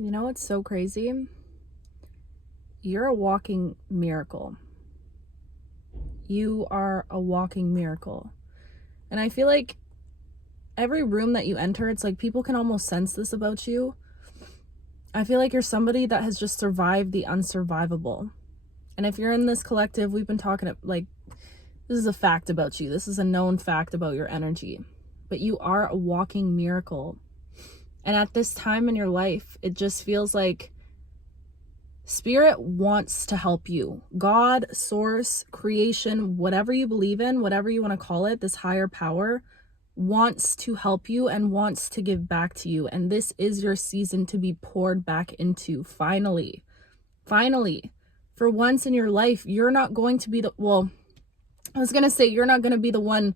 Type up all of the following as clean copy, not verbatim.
You know what's so crazy? You're a walking miracle. You are a walking miracle. And I feel like every room that you enter, it's like people can almost sense this about you. I feel like you're somebody that has just survived the unsurvivable. And if you're in this collective, we've been talking like, this is a fact about you. This is a known fact about your energy. But you are a walking miracle. And at this time in your life, it just feels like Spirit wants to help you. God, source, creation, whatever you believe in, whatever you want to call it, this higher power wants to help you and wants to give back to you. And this is your season to be poured back into. Finally, for once in your life, you're not going to be you're not going to be the one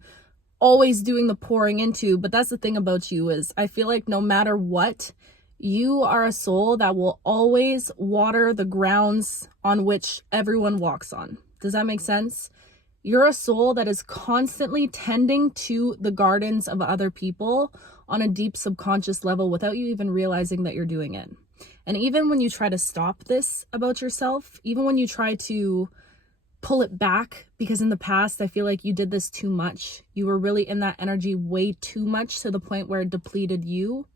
always doing the pouring into, but that's the thing about you is I feel like no matter what, you are a soul that will always water the grounds on which everyone walks on. Does that make sense? You're a soul that is constantly tending to the gardens of other people on a deep subconscious level without you even realizing that you're doing it. And even when you try to stop this about yourself, even when you try to pull it back, because in the past, I feel like you did this too much. You were really in that energy way too much to the point where it depleted you.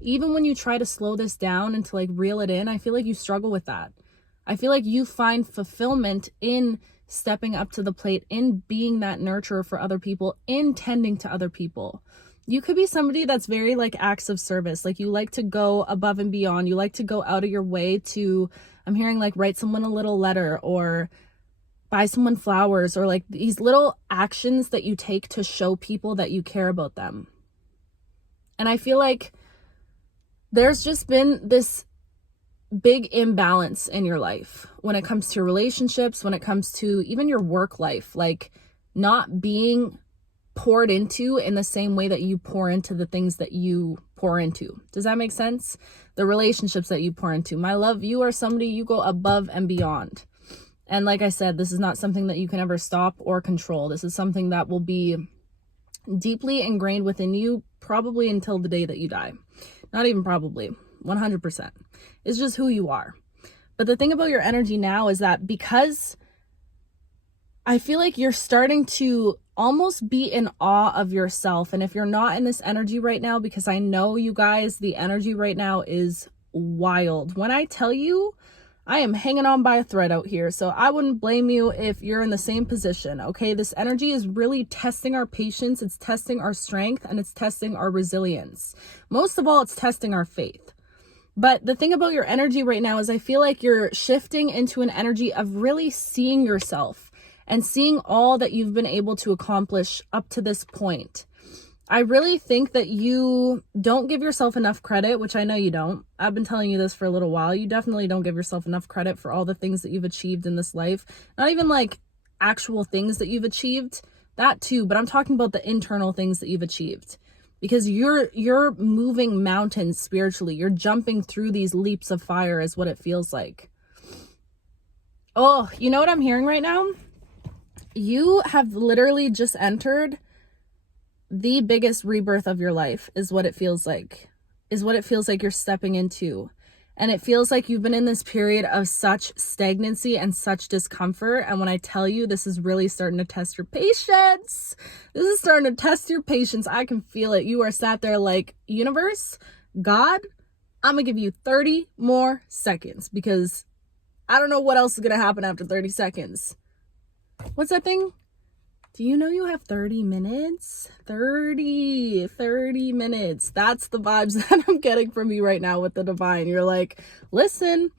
Even when you try to slow this down and to like reel it in, I feel like you struggle with that. I feel like you find fulfillment in stepping up to the plate, in being that nurturer for other people, in tending to other people. You could be somebody that's very like acts of service. Like you like to go above and beyond. You like to go out of your way to, I'm hearing like write someone a little letter or buy someone flowers or like these little actions that you take to show people that you care about them. And I feel like there's just been this big imbalance in your life when it comes to your relationships, when it comes to even your work life, like not being poured into in the same way that you pour into the things that you pour into. Does that make sense? The relationships that you pour into. My love, you are somebody, you go above and beyond. And like I said, this is not something that you can ever stop or control. This is something that will be deeply ingrained within you probably until the day that you die. Not even probably, 100%. It's just who you are. But the thing about your energy now is that because I feel like you're starting to almost be in awe of yourself. And if you're not in this energy right now, because I know you guys, the energy right now is wild. When I tell you, I am hanging on by a thread out here. So I wouldn't blame you if you're in the same position. Okay. This energy is really testing our patience. It's testing our strength and it's testing our resilience. Most of all, it's testing our faith. But the thing about your energy right now is I feel like you're shifting into an energy of really seeing yourself and seeing all that you've been able to accomplish up to this point. I really think that you don't give yourself enough credit, which I know you don't. I've been telling you this for a little while. You definitely don't give yourself enough credit for all the things that you've achieved in this life. Not even like actual things that you've achieved, that too, but I'm talking about the internal things that you've achieved. Because you're moving mountains spiritually. You're jumping through these leaps of fire is what it feels like. Oh, you know what I'm hearing right now? You have literally just entered the biggest rebirth of your life is what it feels like you're stepping into. And it feels like you've been in this period of such stagnancy and such discomfort. And when I tell you, this is really starting to test your patience. This is starting to test your patience. I can feel it. You are sat there like, universe, God, I'm gonna give you 30 more seconds because I don't know what else is gonna happen after 30 seconds. What's that thing? Do you know you have 30 minutes? 30 minutes. That's the vibes that I'm getting from you right now with the divine. You're like, listen,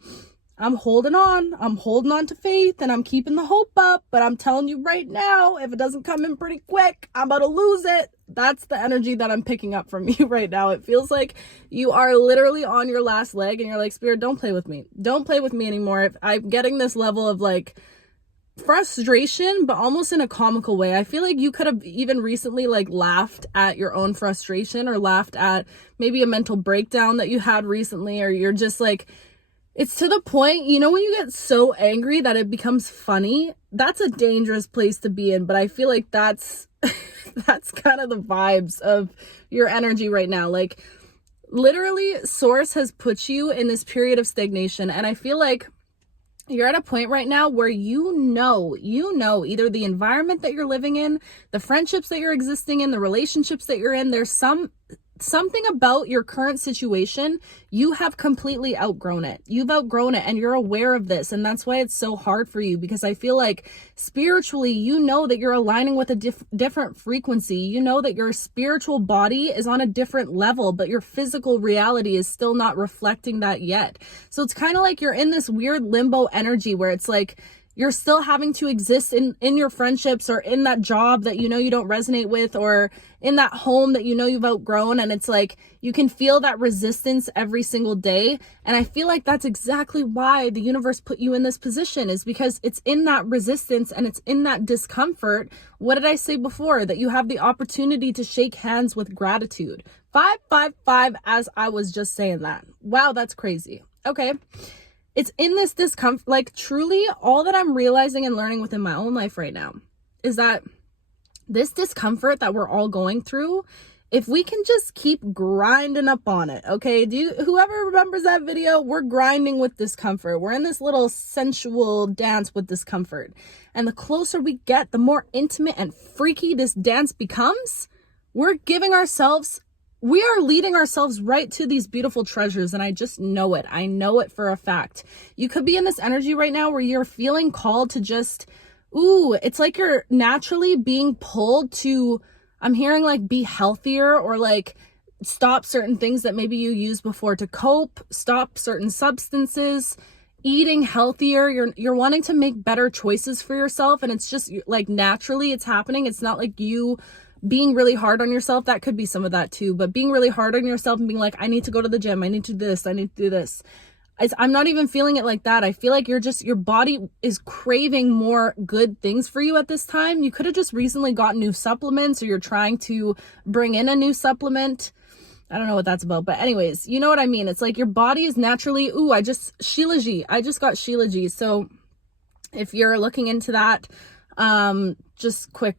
I'm holding on to faith and I'm keeping the hope up, but I'm telling you right now, if it doesn't come in pretty quick, I'm about to lose it. That's the energy that I'm picking up from you right now. It feels like you are literally on your last leg and you're like, Spirit, don't play with me. Don't play with me anymore. If I'm getting this level of like, frustration, but almost in a comical way. I feel like you could have even recently like laughed at your own frustration or laughed at maybe a mental breakdown that you had recently, or you're just like, it's to the point, you know, when you get so angry that it becomes funny. That's a dangerous place to be in, but I feel like that's kind of the vibes of your energy right now. Like literally source has put you in this period of stagnation. And I feel like you're at a point right now where you know, either the environment that you're living in, the friendships that you're existing in, the relationships that you're in, there's something about your current situation, you have completely outgrown it. You've outgrown it and you're aware of this. And that's why it's so hard for you, because I feel like spiritually, you know that you're aligning with a different frequency. You know that your spiritual body is on a different level, but your physical reality is still not reflecting that yet. So it's kind of like you're in this weird limbo energy where it's like, you're still having to exist in your friendships, or in that job that you know you don't resonate with, or in that home that you know you've outgrown. And it's like you can feel that resistance every single day. And I feel like that's exactly why the universe put you in this position, is because it's in that resistance and it's in that discomfort. What did I say before? That you have the opportunity to shake hands with gratitude. 555, as I was just saying that. Wow, that's crazy. Okay. It's in this discomfort, like truly all that I'm realizing and learning within my own life right now is that this discomfort that we're all going through, if we can just keep grinding up on it, okay? Whoever remembers that video, we're grinding with discomfort. We're in this little sensual dance with discomfort. And the closer we get, the more intimate and freaky this dance becomes. We are leading ourselves right to these beautiful treasures, and I just know it. I know it for a fact. You could be in this energy right now where you're feeling called to just, it's like you're naturally being pulled to, I'm hearing like be healthier, or like stop certain things that maybe you used before to cope, stop certain substances, eating healthier. You're wanting to make better choices for yourself, and it's just like naturally it's happening. It's not like you being really hard on yourself. That could be some of that too, but being really hard on yourself and being like, I need to go to the gym, I need to do this, I need to do this. I'm not even feeling it like that. I feel like your body is craving more good things for you at this time. You could have just recently got new supplements, or you're trying to bring in a new supplement. I don't know what that's about, but anyways, you know what I mean. It's like your body is naturally, I just got Shilajit. So if you're looking into that, just quick,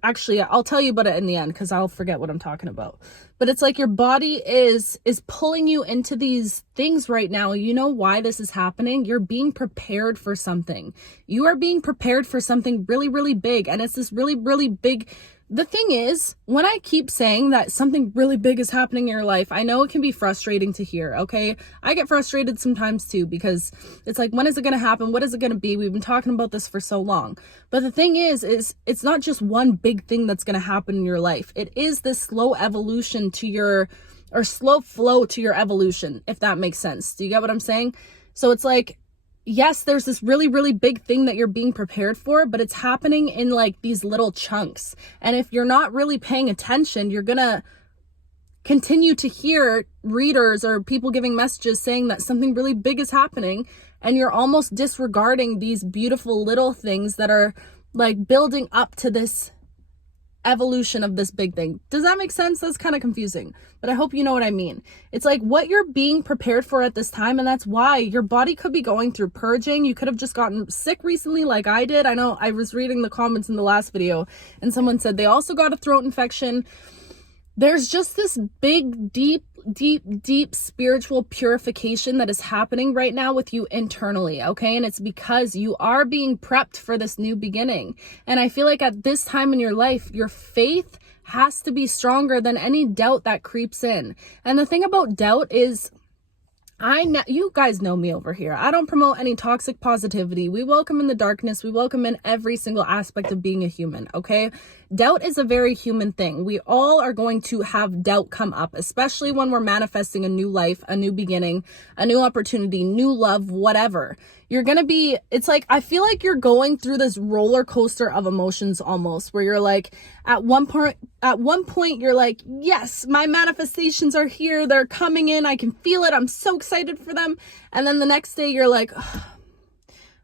actually, I'll tell you about it in the end because I'll forget what I'm talking about. But it's like your body is pulling you into these things right now. You know why this is happening? You're being prepared for something. You are being prepared for something really, really big. And it's this really, really big. The thing is, when I keep saying that something really big is happening in your life, I know it can be frustrating to hear, okay? I get frustrated sometimes too, because it's like, when is it going to happen? What is it going to be? We've been talking about this for so long. But the thing is it's not just one big thing that's going to happen in your life. It is this slow evolution or slow flow to your evolution, if that makes sense. Do you get what I'm saying? So it's like, yes, there's this really, really big thing that you're being prepared for, but it's happening in like these little chunks. And if you're not really paying attention, you're going to continue to hear readers or people giving messages saying that something really big is happening, and you're almost disregarding these beautiful little things that are like building up to this evolution of this big thing. Does that make sense? That's kind of confusing, but I hope you know what I mean. It's like what you're being prepared for at this time, and that's why your body could be going through purging. You could have just gotten sick recently like I did. I know I was reading the comments in the last video and someone said they also got a throat infection. There's just this big, deep spiritual purification that is happening right now with you internally, okay? And it's because you are being prepped for this new beginning. And I feel like at this time in your life, your faith has to be stronger than any doubt that creeps in. And the thing about doubt is, you guys know me over here. I don't promote any toxic positivity. We welcome in the darkness. We welcome in every single aspect of being a human, okay? Doubt is a very human thing. We all are going to have doubt come up, especially when we're manifesting a new life, a new beginning, a new opportunity, new love, whatever. It's like, I feel like you're going through this roller coaster of emotions almost, where you're like, at one point you're like, yes, my manifestations are here. They're coming in. I can feel it. I'm so excited for them. And then the next day you're like,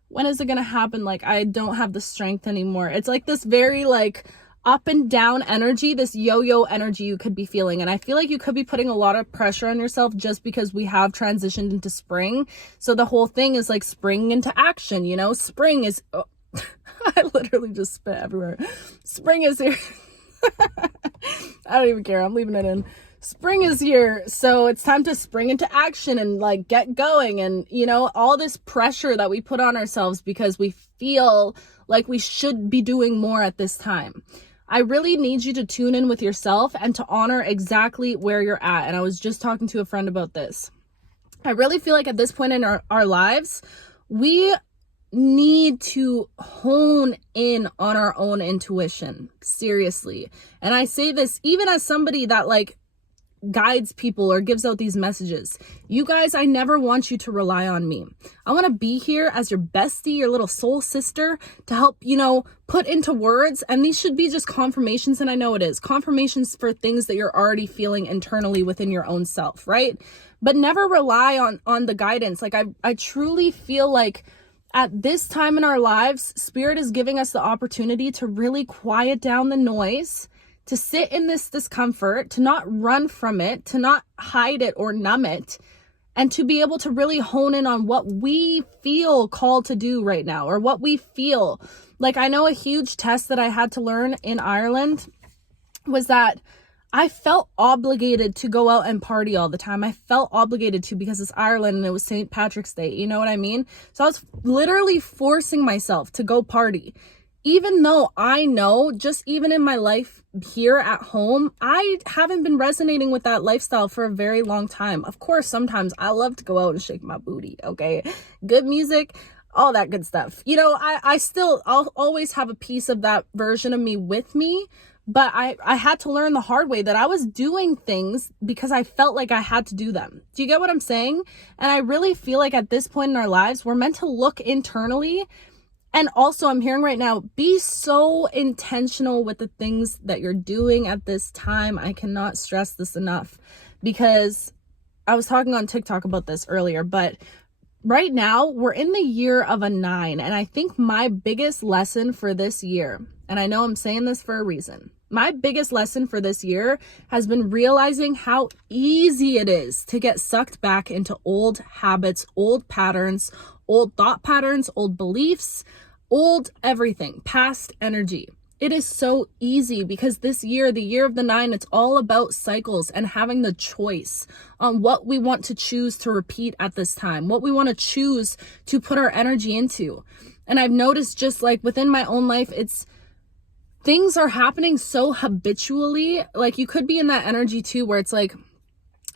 when is it going to happen? Like, I don't have the strength anymore. It's like this very like up and down energy, this yo-yo energy you could be feeling. And I feel like you could be putting a lot of pressure on yourself just because we have transitioned into spring. So the whole thing is like spring into action, you know? Spring is, I literally just spit everywhere. Spring is here. I don't even care. I'm leaving it in. spring is here, so it's time to spring into action and like get going. And you know, all this pressure that we put on ourselves because we feel like we should be doing more at this time. I really need you to tune in with yourself and to honor exactly where you're at. And I was just talking to a friend about this. I really feel like at this point in our lives, we need to hone in on our own intuition. Seriously. And I say this even as somebody that like guides people or gives out these messages. You guys, I never want you to rely on me. I want to be here as your bestie, your little soul sister, to help, you know, put into words. And these should be just confirmations. And I know it is confirmations for things that you're already feeling internally within your own self, right? But never rely on the guidance. Like I truly feel like at this time in our lives, Spirit is giving us the opportunity to really quiet down the noise, to sit in this discomfort, to not run from it, to not hide it or numb it, and to be able to really hone in on what we feel called to do right now, or what we feel. Like, I know a huge test that I had to learn in Ireland was that I felt obligated to go out and party all the time. I felt obligated to because it's Ireland and it was St. Patrick's Day. You know what I mean? So I was literally forcing myself to go party. Even though I know, just even in my life here at home, I haven't been resonating with that lifestyle for a very long time. Of course, sometimes I love to go out and shake my booty, okay? Good music, all that good stuff. You know, I'll always have a piece of that version of me with me, but I had to learn the hard way that I was doing things because I felt like I had to do them. Do you get what I'm saying? And I really feel like at this point in our lives, we're meant to look internally. And also, I'm hearing right now, be so intentional with the things that you're doing at this time. I cannot stress this enough, because I was talking on TikTok about this earlier, but right now we're in the year of a 9. And I think my biggest lesson for this year, and I know I'm saying this for a reason, my biggest lesson for this year has been realizing how easy it is to get sucked back into old habits, old patterns, old thought patterns, old beliefs, old everything, past energy. It is so easy because this year, the year of the 9, it's all about cycles and having the choice on what we want to choose to repeat at this time, what we want to choose to put our energy into. And I've noticed just like within my own life, things are happening so habitually. Like you could be in that energy too, where it's like,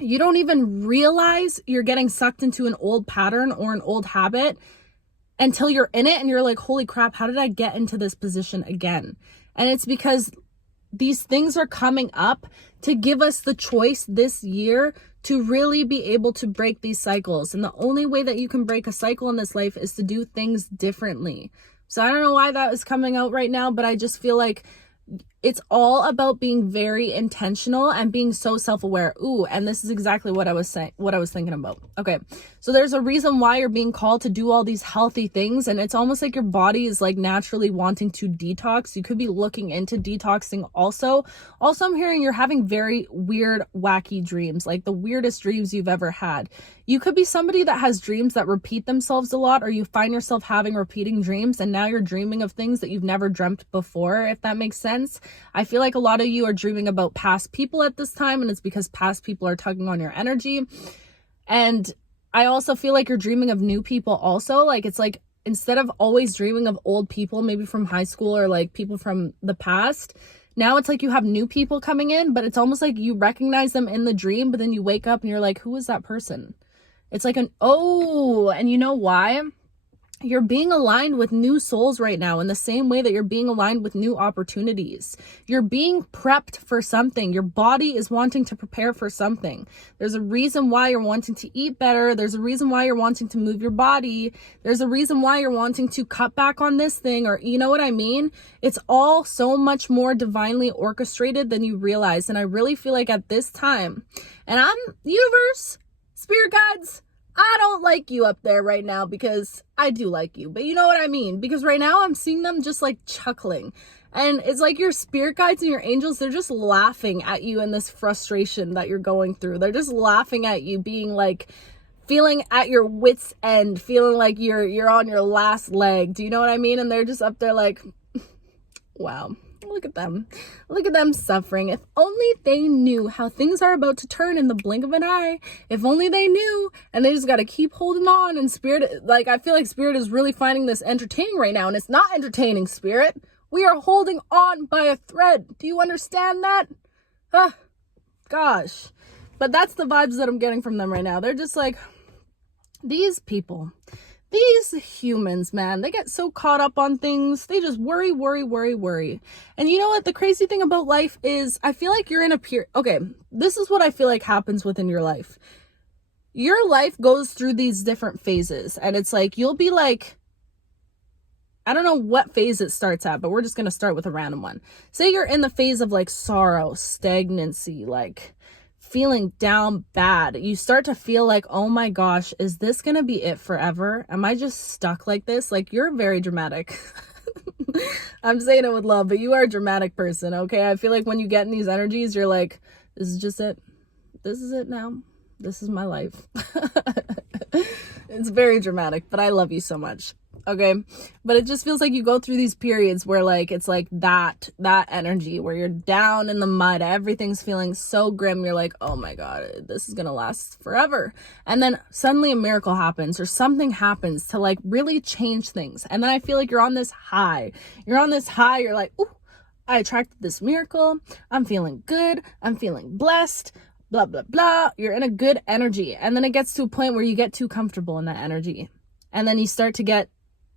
you don't even realize you're getting sucked into an old pattern or an old habit until you're in it and you're like, holy crap, how did I get into this position again? And it's because these things are coming up to give us the choice this year to really be able to break these cycles. And the only way that you can break a cycle in this life is to do things differently. So I don't know why that is coming out right now, but I just feel like it's all about being very intentional and being so self-aware. Ooh, and this is exactly what I was thinking about. Okay. So there's a reason why you're being called to do all these healthy things. And it's almost like your body is like naturally wanting to detox. You could be looking into detoxing also. Also, I'm hearing you're having very weird, wacky dreams, like the weirdest dreams you've ever had. You could be somebody that has dreams that repeat themselves a lot, or you find yourself having repeating dreams and now you're dreaming of things that you've never dreamt before, if that makes sense. I feel like a lot of you are dreaming about past people at this time, and it's because past people are tugging on your energy. And I also feel like you're dreaming of new people also. Like it's like instead of always dreaming of old people, maybe from high school or like people from the past, now it's like you have new people coming in, but it's almost like you recognize them in the dream, but then you wake up and you're like, who is that person? It's like and you know why? You're being aligned with new souls right now in the same way that you're being aligned with new opportunities. You're being prepped for something. Your body is wanting to prepare for something. There's a reason why you're wanting to eat better. There's a reason why you're wanting to move your body. There's a reason why you're wanting to cut back on this thing, or you know what I mean? It's all so much more divinely orchestrated than you realize. And I really feel like at this time, and universe, spirit guides, I don't like you up there right now because I do like you, but you know what I mean? Because right now I'm seeing them just like chuckling, and it's like your spirit guides and your angels, they're just laughing at you in this frustration that you're going through. They're just laughing at you being like, feeling at your wit's end, feeling like you're on your last leg. Do you know what I mean? And they're just up there like, wow, Look at them. Look at them suffering. If only they knew how things are about to turn in the blink of an eye. If only they knew. And they just got to keep holding on. And Spirit, like, I feel like Spirit is really finding this entertaining right now. And it's not entertaining, Spirit. We are holding on by a thread. Do you understand that? Gosh. But that's the vibes that I'm getting from them right now. They're just like, these people, these humans, man, they get so caught up on things. They just worry. And you know what? The crazy thing about life is I feel like you're in a period. Okay, this is what I feel like happens within your life. Your life goes through these different phases. And it's like, you'll be like, I don't know what phase it starts at, but we're just going to start with a random one. Say you're in the phase of like sorrow, stagnancy, like feeling down bad. You start to feel like, oh my gosh, is this going to be it forever? Am I just stuck like this? Like, you're very dramatic. I'm saying it with love, but you are a dramatic person, okay? I feel like when you get in these energies, you're like, this is just it. This is it now. This is my life. It's very dramatic, but I love you so much. Okay. But it just feels like you go through these periods where like, it's like that energy where you're down in the mud. Everything's feeling so grim. You're like, oh my God, this is going to last forever. And then suddenly a miracle happens or something happens to like really change things. And then I feel like you're on this high. You're like, ooh, I attracted this miracle. I'm feeling good. I'm feeling blessed. Blah, blah, blah. You're in a good energy. And then it gets to a point where you get too comfortable in that energy. And then you start to get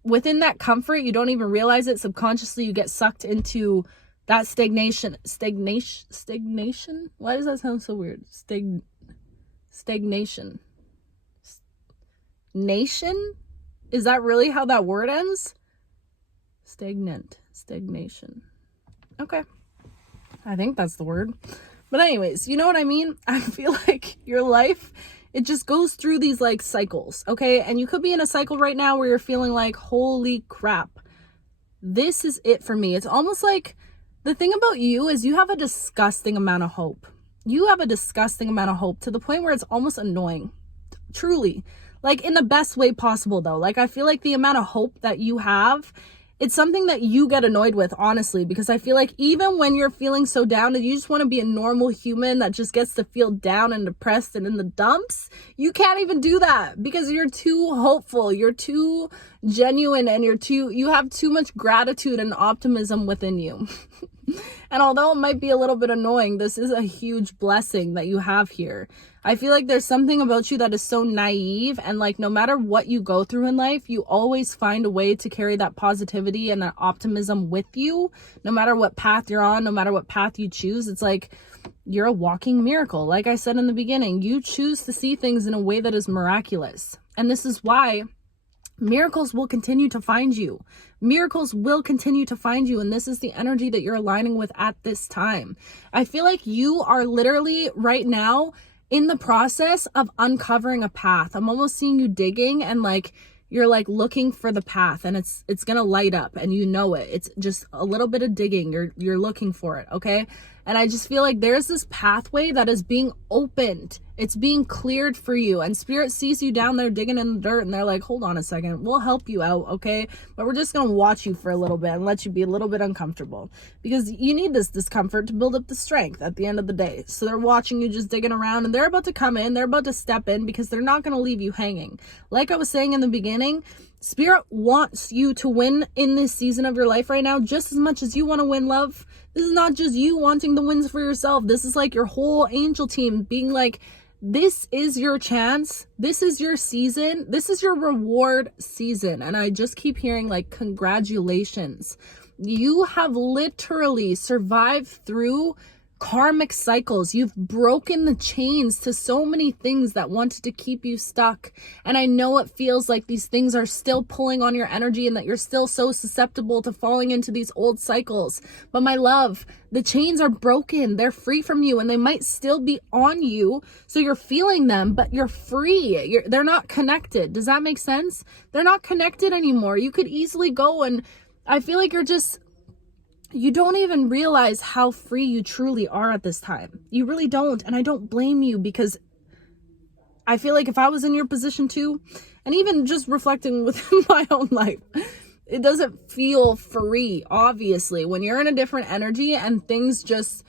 within that comfort. You don't even realize it. Subconsciously, you get sucked into that stagnation. Why does that sound so weird? Stagnation. Nation? Is that really how that word ends? Stagnation. Okay. I think that's the word. But anyways, you know what I mean? I feel like your life, it just goes through these like cycles, okay? And you could be in a cycle right now where you're feeling like, holy crap, this is it for me. It's almost like the thing about you is you have a disgusting amount of hope. You have a disgusting amount of hope to the point where it's almost annoying. Truly. Like in the best way possible though. Like I feel like the amount of hope that you have, it's something that you get annoyed with, honestly, because I feel like even when you're feeling so down and you just want to be a normal human that just gets to feel down and depressed and in the dumps, you can't even do that because you're too hopeful, you're too genuine, and you have too much gratitude and optimism within you. And although it might be a little bit annoying, this is a huge blessing that you have here. I feel like there's something about you that is so naive, and like no matter what you go through in life, you always find a way to carry that positivity and that optimism with you. No matter what path you're on, no matter what path you choose, it's like you're a walking miracle. Like I said in the beginning, you choose to see things in a way that is miraculous. And this is why miracles will continue to find you. Miracles will continue to find you. And this is the energy that you're aligning with at this time. I feel like you are literally right now in the process of uncovering a path. I'm almost seeing you digging and like you're like looking for the path, and it's gonna light up and you know it. It's just a little bit of digging. You're looking for it, okay? And I just feel like there's this pathway that is being opened. It's being cleared for you. And Spirit sees you down there digging in the dirt and they're like, hold on a second. We'll help you out, okay? But we're just going to watch you for a little bit and let you be a little bit uncomfortable. Because you need this discomfort to build up the strength at the end of the day. So they're watching you just digging around, and they're about to come in. They're about to step in because they're not going to leave you hanging. Like I was saying in the beginning, Spirit wants you to win in this season of your life right now just as much as you want to win, love. This is not just you wanting the wins for yourself. This is like your whole angel team being like, this is your chance. This is your season. This is your reward season. And I just keep hearing like, congratulations. You have literally survived through karmic cycles. You've broken the chains to so many things that wanted to keep you stuck. And I know it feels like these things are still pulling on your energy and that you're still so susceptible to falling into these old cycles. But my love, the chains are broken. They're free from you, and they might still be on you. So you're feeling them, but you're free. They're not connected. Does that make sense? They're not connected anymore. You could easily go, and I feel like you don't even realize how free you truly are at this time. You really don't. And I don't blame you, because I feel like if I was in your position too, and even just reflecting within my own life, It doesn't feel free, obviously. When you're in a different energy and things just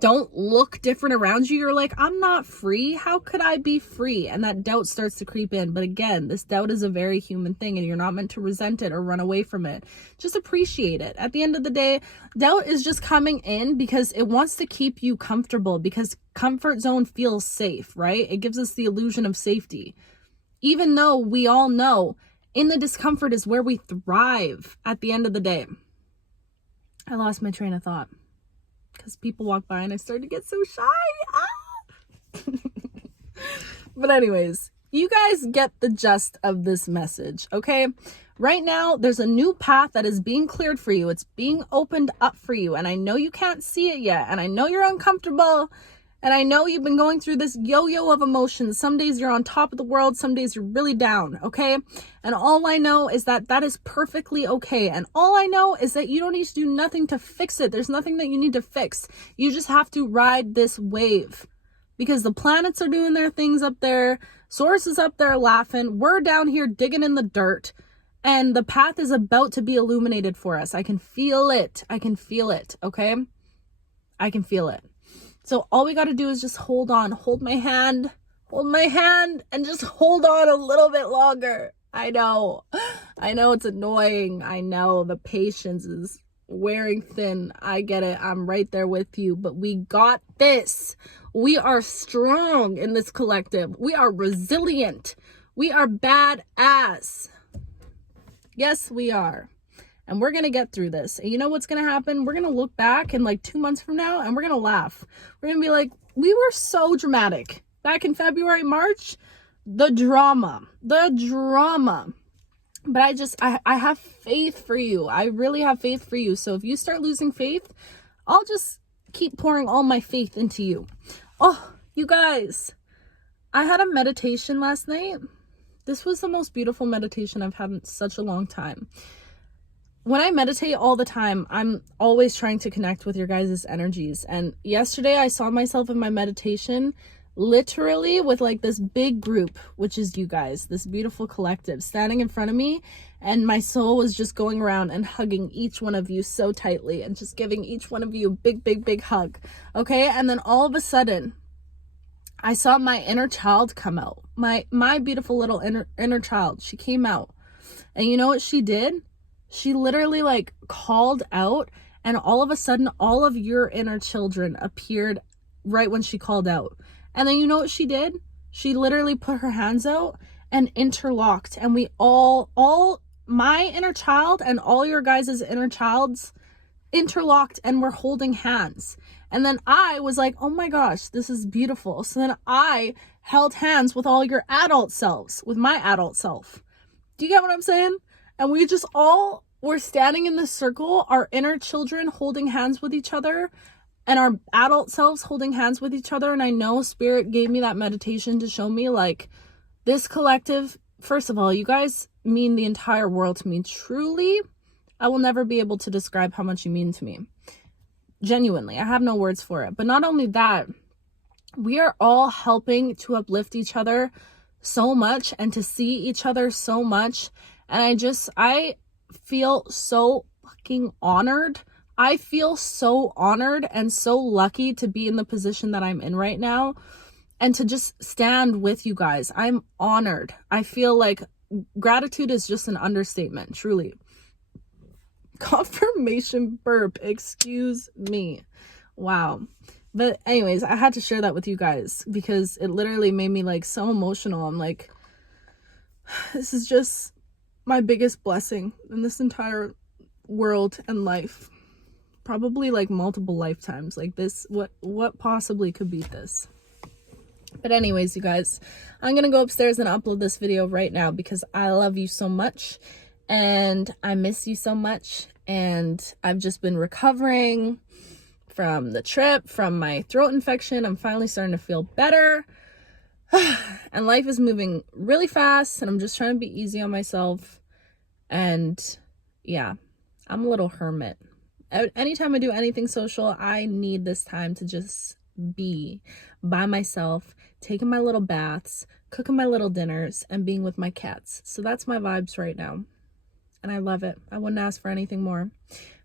don't look different around you, you're like, I'm not free. How could I be free? And that doubt starts to creep in. But again, this doubt is a very human thing, and you're not meant to resent it or run away from it. Just appreciate it. At the end of the day, doubt is just coming in because it wants to keep you comfortable, because comfort zone feels safe, right? It gives us the illusion of safety. Even though we all know in the discomfort is where we thrive at the end of the day. I lost my train of thought because people walk by and I started to get so shy. But anyways, you guys get the gist of this message, okay? Right now, there's a new path that is being cleared for you. It's being opened up for you. And I know you can't see it yet. And I know you're uncomfortable. And I know you've been going through this yo-yo of emotions. Some days you're on top of the world. Some days you're really down, okay? And all I know is that that is perfectly okay. And all I know is that you don't need to do nothing to fix it. There's nothing that you need to fix. You just have to ride this wave. Because the planets are doing their things up there. Source is up there laughing. We're down here digging in the dirt. And the path is about to be illuminated for us. I can feel it. I can feel it, okay? I can feel it. So all we got to do is just hold on, hold my hand, and just hold on a little bit longer. I know it's annoying. I know the patience is wearing thin. I get it. I'm right there with you, but we got this. We are strong in this collective. We are resilient. We are badass. Yes, we are. And we're going to get through this. And you know what's going to happen? We're going to look back in like 2 months from now and we're going to laugh. We're going to be like, we were so dramatic. Back in February, March, the drama. But I have faith for you. I really have faith for you. So if you start losing faith, I'll just keep pouring all my faith into you. Oh, you guys, I had a meditation last night. This was the most beautiful meditation I've had in such a long time. When I meditate all the time, I'm always trying to connect with your guys' energies. And yesterday I saw myself in my meditation literally with like this big group, which is you guys, this beautiful collective standing in front of me. And my soul was just going around and hugging each one of you so tightly and just giving each one of you a big hug. Okay. And then all of a sudden I saw my inner child come out. My beautiful little inner child. She came out. And you know what she did? She literally like called out, and all of a sudden all of your inner children appeared right when she called out. And then you know what she did? She literally put her hands out and interlocked, and we all my inner child and all your guys' inner childs interlocked and were holding hands. And then I was like, oh my gosh, this is beautiful. So then I held hands with all your adult selves, with my adult self. Do you get what I'm saying? And we just all were standing in this circle, our inner children holding hands with each other and our adult selves holding hands with each other. And I know Spirit gave me that meditation to show me like this collective, first of all, you guys mean the entire world to me. Truly, I will never be able to describe how much you mean to me. Genuinely, I have no words for it. But not only that, we are all helping to uplift each other so much and to see each other so much. And I feel so fucking honored. I feel so honored and so lucky to be in the position that I'm in right now and to just stand with you guys. I'm honored. I feel like gratitude is just an understatement, truly. Confirmation burp, excuse me. Wow. But anyways, I had to share that with you guys because it literally made me like so emotional. I'm like, this is just my biggest blessing in this entire world and life. Probably like multiple lifetimes. Like this, what possibly could beat this? But anyways, you guys, I'm gonna go upstairs and upload this video right now because I love you so much and I miss you so much. And I've just been recovering from the trip, from my throat infection. I'm finally starting to feel better. And life is moving really fast and I'm just trying to be easy on myself. And yeah, I'm a little hermit. Anytime I do anything social, I need this time to just be by myself, taking my little baths, cooking my little dinners, and being with my cats. So that's my vibes right now. and I love it. I wouldn't ask for anything more.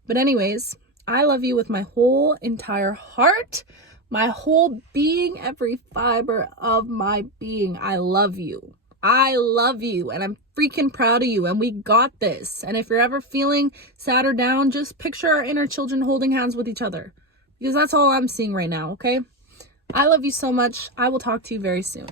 But anyways, I love you with my whole entire heart, my whole being, every fiber of my being. I love you. I love you, and I'm freaking proud of you, and we got this. And if you're ever feeling sad or down, just picture our inner children holding hands with each other, because that's all I'm seeing right now, okay? I love you so much. I will talk to you very soon.